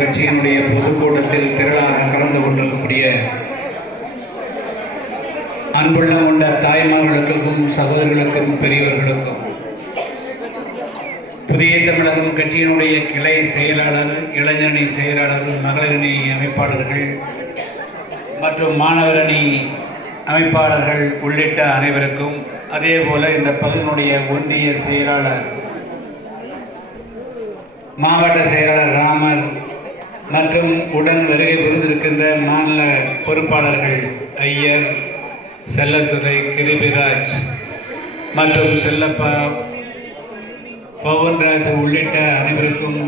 கழகம் கட்சியினுடைய பொதுக்கூட்டத்தில் திரளாக கலந்து கொண்டிருக்கக்கூடிய அன்புள்ள கொண்ட தாய்மார்களுக்கும் சகோதரர்களுக்கும் பெரியவர்களுக்கும் புதிய தமிழகம் கட்சியினுடைய கிளை செயலாளர், இளைஞரணி செயலாளர், மகளிரணி அமைப்பாளர்கள் மற்றும் மாணவரணி அமைப்பாளர்கள் உள்ளிட்ட அனைவருக்கும், அதே போல இந்த பகுதியினுடைய ஒன்றிய செயலாளர், மாவட்ட செயலாளர் ராமர் மற்றும் உடன் வருகை புரிந்திருக்கின்ற மாநில பொறுப்பாளர்கள் ஐயர், செல்லத்துறை, கிருபிராஜ் மற்றும் செல்லப்பா, பவன்ராஜ் உள்ளிட்ட அனைவருக்கும்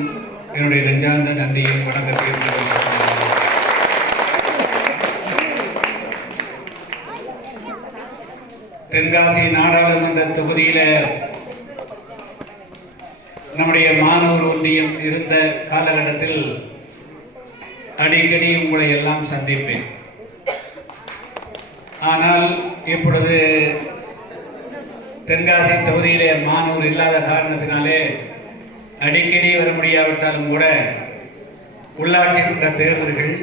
என்னுடைய நெஞ்சார்ந்த நன்றியும் வணக்கத்தையும் தெரிவிக்கிறேன். தென்காசி நாடாளுமன்ற தொகுதியில் நம்முடைய மாணவர் ஒன்றியம் இருந்த காலகட்டத்தில் அடிக்கடி உங்களை எல்லாம் சந்திப்பேன். ஆனால் இப்பொழுது தென்காசி தொகுதியிலே மாணவர் இல்லாத காரணத்தினாலே அடிக்கடி வர முடியாவிட்டாலும் கூட உள்ளாட்சி மன்ற தேர்தல்கள்,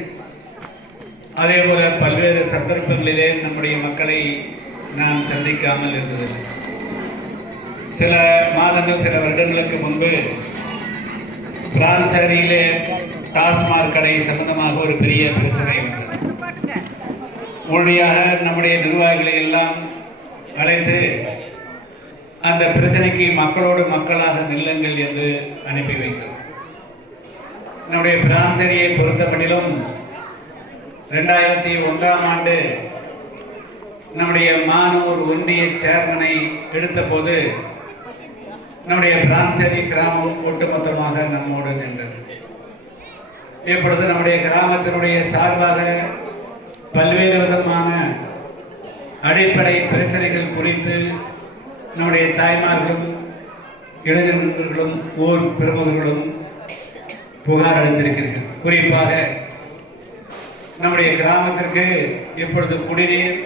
அதே போல பல்வேறு சந்தர்ப்பங்களிலே நம்முடைய மக்களை நான் சந்திக்காமல் இருந்ததில்லை. சில மாதங்கள், சில வருடங்களுக்கு முன்பு பிரான்ஸ் அருகிலே டாஸ்மாக் கடை சம்பந்தமாக ஒரு பெரிய பிரச்சனை வந்தது. உடனடியாக நம்முடைய நிர்வாகிகளை எல்லாம் அழைத்து அந்த பிரச்சனைக்கு மக்களோடு மக்களாக நில்லுங்கள் என்று அனுப்பி வைத்தோம். நம்முடைய பிரான்ஸ் அருகியை பொறுத்தமட்டிலும் 2001ஆம் ஆண்டு நம்முடைய மானூர் ஒன்றிய சேர்மனை எடுத்த போது நம்முடைய பிரான்சரி கிராமம் ஒட்டுமொத்தமாக நம்மோடு நின்றது. இப்பொழுது நம்முடைய கிராமத்தினுடைய சார்பாக பல்வேறு விதமான அடிப்படை பிரச்சனைகள் குறித்து நம்முடைய தாய்மார்களும் இளைஞர்களும் ஊர் பிரமுகர்களும் புகார் அளித்திருக்கிறார்கள். குறிப்பாக நம்முடைய கிராமத்திற்கு இப்பொழுது குடிநீர்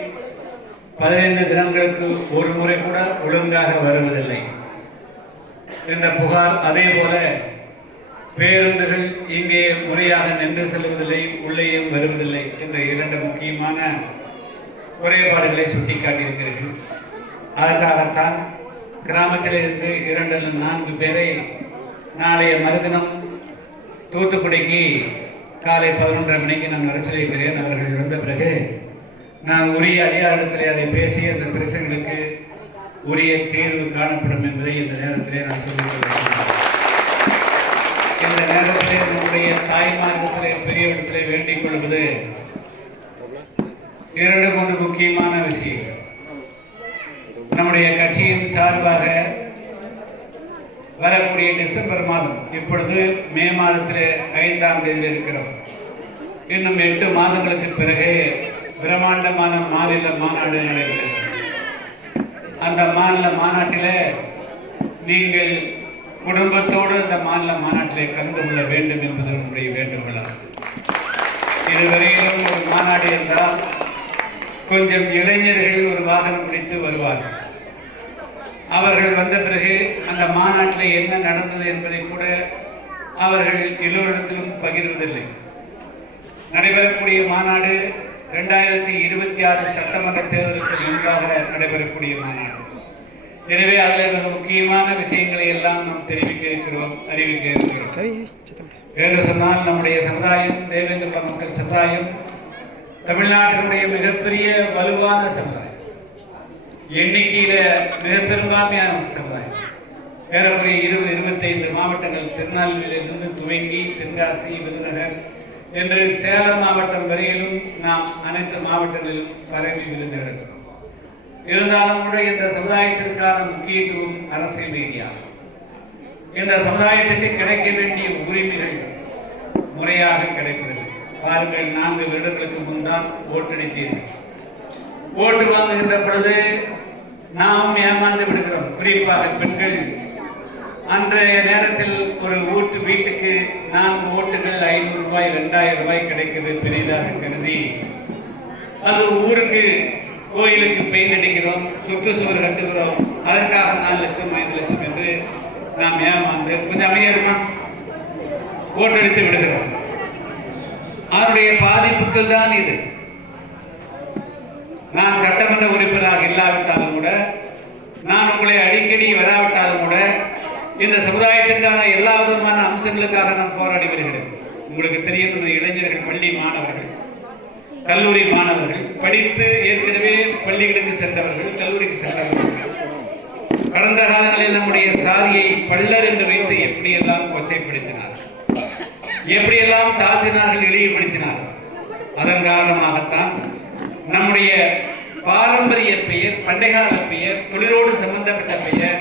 15 தினங்களுக்கு ஒரு முறை கூட ஒழுங்காக வருவதில்லை என்ற புகார். அதே போல பேருந்துகள் இங்கே முறையாக நின்று செல்வதில்லை, உள்ளேயும் வருவதில்லை என்ற 2 முக்கியமான குறைபாடுகளை சுட்டிக்காட்டியிருக்கிறீர்கள். அதற்காகத்தான் கிராமத்திலிருந்து 2-4 பேரை நாளைய மறுதினம் தூத்துக்குடிக்கு காலை 11:30 மணிக்கு நான் வர சொல்லியிருக்கிறேன். அவர்கள் வந்த பிறகு நான் உரிய அதிகாரத்திலே அதை பேசி அந்த பிரச்சனைகளுக்கு உரிய தீர்வு காணப்படும் என்பதை இந்த நேரத்திலே நான் சொல்லிக்கொள்கிறேன். இந்த நேரத்திலே நம்முடைய தாய்மார்களிடத்திலே பெரியவரிடத்திலே வேண்டிக் கொள்வது 2-3 முக்கியமான விஷயங்கள். நம்முடைய கட்சியின் சார்பாக வரக்கூடிய டிசம்பர் மாதம், இப்பொழுது மே மாதத்தில் 5ஆம் தேதியில் இருக்கிறோம். இன்னும் 8 மாதங்களுக்கு பிறகு பிரம்மாண்டமான மாநில மாநாடு நடைபெறுகிறது. அந்த மாநில மாநாட்டில் நீங்கள் குடும்பத்தோடு அந்த மாநில மாநாட்டிலே கலந்து கொள்ள வேண்டும் என்பது நம்முடைய வேண்டுகோளாகும். இதுவரையிலும் ஒரு மாநாடு என்றால் கொஞ்சம் இளைஞர்கள் ஒரு வாகனம் பிடித்து வருவார்கள். அவர்கள் வந்த பிறகு அந்த மாநாட்டில் என்ன நடந்தது என்பதை கூட அவர்கள் எல்லோரிடத்திலும் பகிர்வதில்லை. நடைபெறக்கூடிய மாநாடு 2026 சட்டமன்ற தேர்தலுக்கு முன்பாக நடைபெறக்கூடிய மாநாடு. எனவே அதில் மிக முக்கியமான விஷயங்களை எல்லாம் நாம் அறிவிக்க இருக்கிறோம். என்று சொன்னால் நம்முடைய சமுதாயம், தேவேந்திர மக்கள் சமுதாயம் தமிழ்நாட்டினுடைய மிகப்பெரிய வலுவான சமுதாயம், எண்ணிக்கையில மிக பெரும்பான்மையான சமுதாயம். ஏறக்குறைய 20-25 மாவட்டங்கள், திருநெல்வேலியிலிருந்து துவங்கி தென்காசி, விருதுநகர் என்று சேலம் மாவட்டம் வரையிலும் நாம் அனைத்து மாவட்டங்களிலும் தலைமை விருது எடுக்கிறோம். இருந்தாலும் கூட இந்த சமுதாயத்திற்கான முக்கியத்துவம் அரசியல் ரீதியாக இந்த சமுதாயத்துக்கு கிடைக்க வேண்டிய உரிமைகள் முறையாக கிடைப்பதில்லை. பாருங்கள், 4 வருடங்களுக்கு முன்தான் ஓட்டளித்தீர்கள். ஓட்டு வாங்குகின்ற பொழுது நாம் ஏமாந்து விடுகிறோம். குறிப்பாக பெண்கள் அன்றைய நேரத்தில் ஒரு வீட்டுக்கு 4 ஓட்டுகள் 500 ரூபாய் 2000 ரூபாய் கிடைக்கிறது பெரிதாக கருதி அது ஊருக்கு கோயிலுக்கு பெயிண்ட் அடிக்கிறோம், சுற்றுச்சுவர் கட்டுகிறோம், அதற்காக 4 லட்சம் 5 லட்சம் என்று நாம் ஏமாந்து கொஞ்சம் அமையருமா ஓட்டடித்து விடுகிறோம். அதனுடைய பாதிப்புகள் தான் இது. நான் சட்டமன்ற உறுப்பினராக இல்லாவிட்டாலும் கூட, நான் உங்களை அடிக்கடி வராவிட்டாலும் கூட, இந்த சமுதாயத்திற்கான எல்லா விதமான அம்சங்களுக்காக நான் போராடி வருகிறேன். உங்களுக்கு தெரியும், இளைஞர்கள், பள்ளி மாணவர்கள், கல்லூரி மாணவர்கள், படித்து ஏற்கனவே பள்ளிகளுக்கு சென்றவர்கள், கல்லூரிக்கு சென்றவர்கள், கடந்த காலங்களில் நம்முடைய சாதியை பள்ளர் என்று வைத்து எப்படியெல்லாம் கொச்சைப்படுத்தினார், எப்படியெல்லாம் தாழ்த்தினார்கள், இழிவுபடுத்தினார். அதன் காரணமாகத்தான் நம்முடைய பாரம்பரிய பெயர், பண்டைகால பெயர், தொழிலோடு சம்பந்தப்பட்ட பெயர்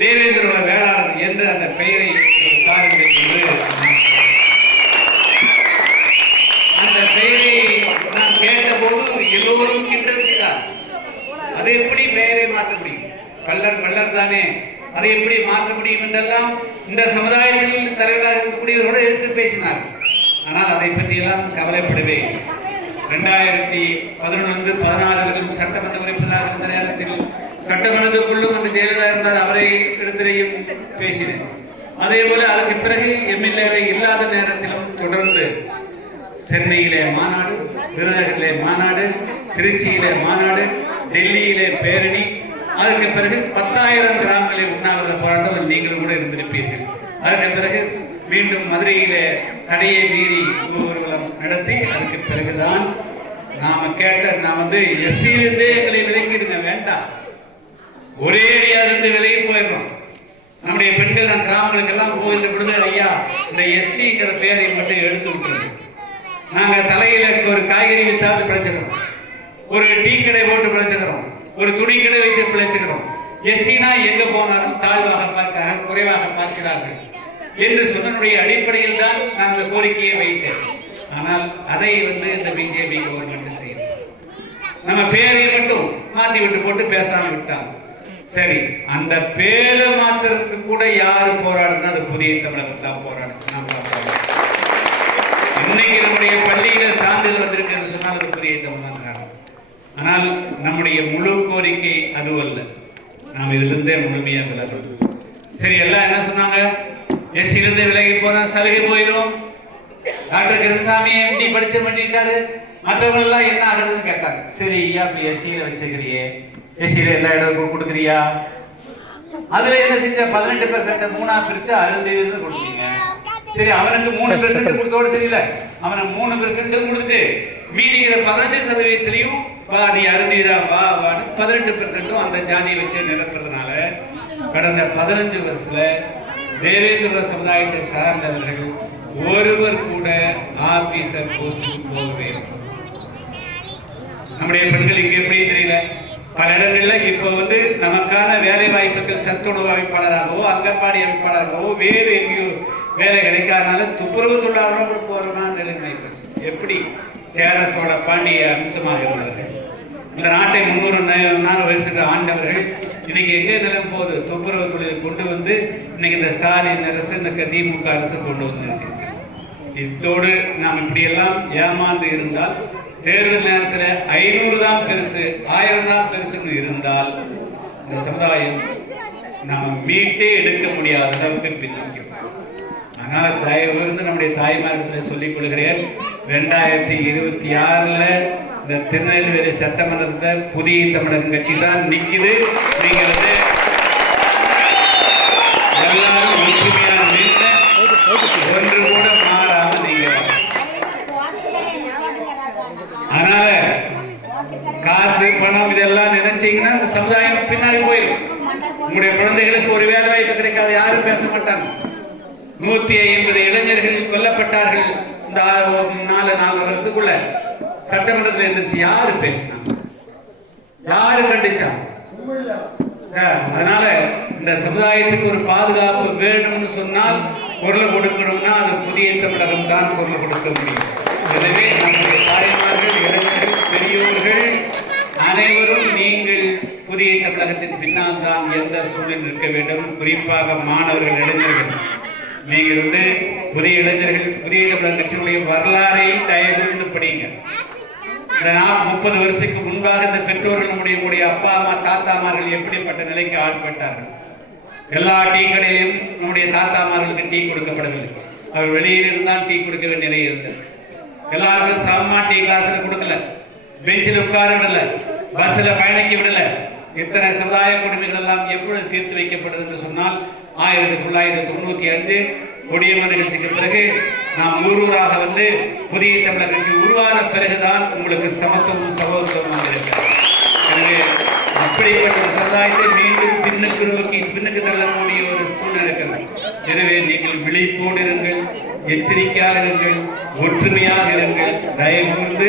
தேவேந்திர வேளாளர் என்று அந்த பெயரை அந்த பெயரை நான் கேட்டபோது எல்லோரும் கிண்டல் செய்தார். அது எப்படி பெயரை மாற்ற முடியும்? கள்ளர் கள்ளர் தானே, அதை எப்படி மாற்ற முடியும் என்றெல்லாம் இந்த சமுதாயத்தில் தலைவராக இருக்கக்கூடியவரோடு எடுத்து பேசினார். ஆனால் அதை பற்றியெல்லாம் கவலைப்படவே 2011-16 சட்டமன்ற உறுப்பினராக இருந்த நேரத்தில் சட்டமன்றத்துக்குள்ளும் அந்த ஜெயலலிதா இருந்தார், அவரை இடத்திலேயும் பேசினேன். அதே போல அதற்கு பிறகு எம்எல்ஏ இல்லாத நேரத்திலும் தொடர்ந்து சென்னையிலே மாநாடு, விருதுநகரிலே மாநாடு, திருச்சியிலே மாநாடு, டெல்லியிலே பேரணி, அதற்கு பிறகு 10,000 கிராமங்களில் உண்ணாவிரத போராட்டம் நீங்களும் கூட இருந்திருப்பீர்கள். அதற்கு பிறகு மீண்டும் மதுரையிலே தடையை மீறி ஊர்வலம் நடத்தி, அதுக்கு பிறகுதான் நாம கேட்ட, நான் எஸ்சியிலிருந்தே எங்களை விலக்கிடுங்க, வேண்டாம், ஒரே அடியாலிருந்து விலகி போயிடுறோம். நம்முடைய பெண்கள் அந்த கிராமங்களுக்கெல்லாம் போயிட்டு விடுதல், ஐயா இந்த எஸ்சிங்கிற பெயரை மட்டும் எடுத்து விட்டுருங்க. நாங்க தலையில ஒரு காய்கறி வித்தாவது பிழைச்சுக்கிறோம், ஒரு டீ கடை போட்டு பிழைச்சுக்கிறோம், ஒரு துணி கடை வச்சு பிழைச்சுக்கிறோம். எஸ்சினா எங்க போனாலும் தாழ்வாக பார்க்கிறார்கள், குறைவாக பார்க்கிறார்கள் என்று சொன்னனுடைய அடிப்படையில் தான் நான் இந்த கோரிக்கையை வைத்தேன். ஆனால் அதை இந்த பிஜேபி கவர்மெண்ட் செய்யுது. நம்ம பேரை மட்டும் மாத்தி விட்டு போட்டு பேசாம விட்டாங்க. சரி, அந்த பேரை மாத்துறதுக்கு கூட யாரு போராடுனா அது புதிய தமிழகம் தான் போராடுச்சு. இன்னைக்கு நம்முடைய பள்ளியில சான்றிதழ் வந்திருக்கு சொன்னால் அது புதிய தமிழகம். ஆனால் நம்முடைய முழு கோரிக்கை அதுவல்ல, நாம் இதிலிருந்தே முழுமையா விலகணும். சரி, எல்லாம் என்ன சொன்னாங்க, எஸ்சிலிருந்து விலகி போனா சலுகை போயிடும். டாக்டர் கிருஷ்ணசாமி எம்டி படிச்ச பண்ணிட்டாரு, மற்றவங்க எல்லாம் என்ன ஆகுதுன்னு கேட்டாங்க. சரி, இப்ப எஸ்சியில வச்சுக்கிறியே, எஸ்சியில எல்லா இடமும் கொடுக்குறியா? அதுல என்ன செஞ்ச 18% 3ஆ பிரிச்சு 60 கொடுத்தீங்க. சரி, அவனுக்கு 3% கொடுத்தோடு சரியில்லை, அவனை 3% கொடுத்துட்டு மீதிங்கிற 15%லையும் வா நீ அருந்தீரா வா வான்னு 18% அந்த ஜாதியை வச்சு நிரப்புறதுனால கடந்த 15 வருஷத்துல தேவேந்திர சமுதாயத்தை சார்ந்தவர்கள் ஒருவர் கூட ஆபீசர் போஸ்டுக்கு போகவே. நம்முடைய பெண்கள் இங்க எப்படி தெரியல, பல இடங்கள்ல இப்ப நமக்கான வேலை வாய்ப்புகள் சத்துணவு அமைப்பாளராகவோ அங்கன்வாடி அமைப்பாளராகவோ வேறு எங்கேயோ வேலை கிடைக்காதனால துப்புரவு தொழிலாளர்களோடு போறோம்னா நிலைமை எப்படி சேர சோழ பாண்டிய அம்சமாக இருந்தவர்கள், இந்த நாட்டை 300-400 வருஷத்துக்கு ஆண்டவர்கள் இன்னைக்கு எங்கே நிலம் போகுது? துப்புரவு தொழில் கொண்டு இன்னைக்கு இந்த ஸ்டாலின் அரசு, இந்த திமுக அரசு கொண்டு வந்து இதோடு நாம் இப்படியெல்லாம் ஏமாந்து இருந்தால் தேர்தல் நேரத்தில் 500 தான் பெருசு, 1000 தான் பெருசுன்னு இருந்தால் இந்த சமுதாயம் நாம் மீட்டே எடுக்க முடியாத அளவுக்கு பின்னிக்கும். அதனால தயவு நம்முடைய தாய்மார்களிடத்தில் சொல்லிக் கொள்கிறேன், 2026 இந்த திருநெல்வேலி சட்டமன்றத்தில் புதிய தமிழகம் கட்சி தான் நிக்குது. நீங்கள் எல்லாரும் ஒற்றுமையாக நின்று ஒன்று கூட மாறாம நீங்க. அதனால காசு பணம் இதெல்லாம் நினைச்சீங்கன்னா இந்த சமுதாயம் பின்னாடி போயிடும். உங்களுடைய குழந்தைகளுக்கு ஒரு வேலை வாய்ப்பு கிடைக்காது, யாரும் பேச மாட்டாங்க. 150 இளைஞர்கள் கொல்லப்பட்டார்கள் இந்த 4 வருஷத்துக்குள்ள. சட்டமன்றத்தில் இருந்துச்சு, யாரு பேசினாங்க, யாரு கண்டிச்சா? அதனால இந்த சமுதாயத்துக்கு ஒரு பாதுகாப்பு வேணும்னு சொன்னால் குரல் கொடுக்கணும்னா அது புதிய தமிழகம் தான் குரல் கொடுக்க முடியும். எனவே நம்முடைய தாய்மார்கள், இளைஞர்கள், பெரியோர்கள் அனைவரும் நீங்கள் புதிய தமிழகத்தின் பின்னால் தான் எந்த சூழலில் இருக்க வேண்டும். குறிப்பாக மாணவர்கள், இளைஞர்கள், நீங்கள் புதிய இளைஞர்கள் புதிய தமிழக கட்சியினுடைய வரலாறை தயவு படிங்க. இந்த 30 வருஷத்துக்கு முன்பாக இந்த பெற்றோர்கள் நம்முடைய அப்பா அம்மா தாத்தாமார்கள் எப்படிப்பட்ட நிலைக்கு ஆட்பட்டார்கள். எல்லா டீ கடையிலும் நம்முடைய தாத்தாமார்களுக்கு டீ கொடுக்கப்படவில்லை, அவர் வெளியில் இருந்தால் டீ கொடுக்க வேண்டிய நிலை இருந்தது. எல்லாருக்கும் சமமா டீ கிளாஸ் கொடுக்கல, பெஞ்சில் உட்கார விடல, பஸ்ல பயணிக்க விடல. இத்தனை சமுதாய கொடுமைகள் எல்லாம் எப்பொழுது தீர்த்து வைக்கப்படுது என்று சொன்னால் 1995 கொடியம்மன் நிகழ்ச்சிக்கு பிறகு நாம் ஊராக வந்து புதிய தமிழர் கட்சி உருவான பிறகுதான் உங்களுக்கு சமத்துவம் சகோதரமாக இருக்கிறது. எனவே அப்படிப்பட்ட ஒரு சமுதாயத்தை மீண்டும் பின்னுக்கு தள்ளக்கூடிய ஒரு சூழ்நிலை இருக்கிறது. எனவே நீங்கள் விழிப்போடு இருங்கள், எச்சரிக்கையாக இருங்கள், ஒற்றுமையாக இருங்கள். தயவு கொண்டு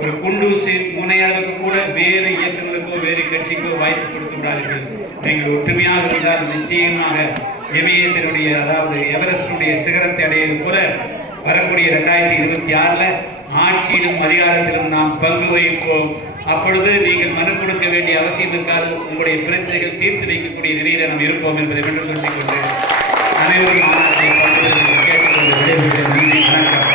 ஒரு குண்டூசி முனையாளருக்கு கூட வேறு இயக்கங்களுக்கோ வேறு கட்சிக்கோ வாய்ப்பு கொடுத்து விடாதீர்கள். நீங்கள் ஒற்றுமையாக இருந்தால் நிச்சயமாக இமயத்தினுடைய அதாவது எவரெஸ்டுடைய சிகரத்தை அடைவது போல வரக்கூடிய 2026 ஆட்சியிலும் அதிகாரத்திலும் நாம் பங்கு வகிப்போம். அப்பொழுது நீங்கள் மனு கொடுக்க வேண்டிய அவசியம் இருக்காது. உங்களுடைய பிரச்சனைகள் தீர்த்து வைக்கக்கூடிய நிலையில நாம் இருப்போம் என்பதை மட்டும் சொல்லிக்கொண்டு அனைவரும் மாநாட்டை கேட்டுக்கொண்டு விடைபெறுகிறேன். நன்றி, வணக்கம்.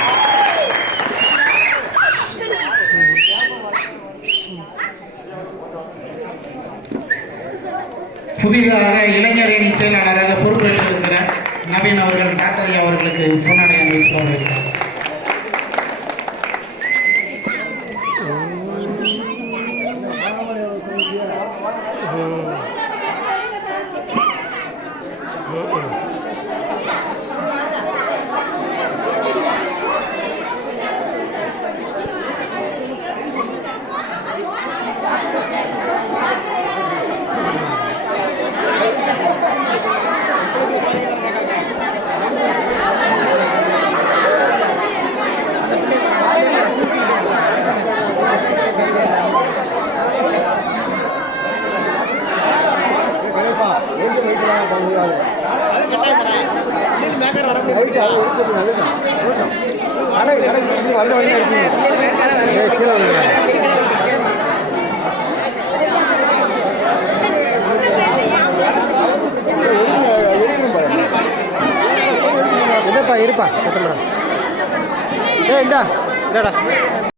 புதிதாக இளைஞரணி செயலாளராக பொறுப்பேற்றிருக்கிற நவீன் அவர்கள் டாக்டர் ஐயா அவர்களுக்கு பொன்னாடை அணிவித்து வருகிறார். இருப்பா இந்தா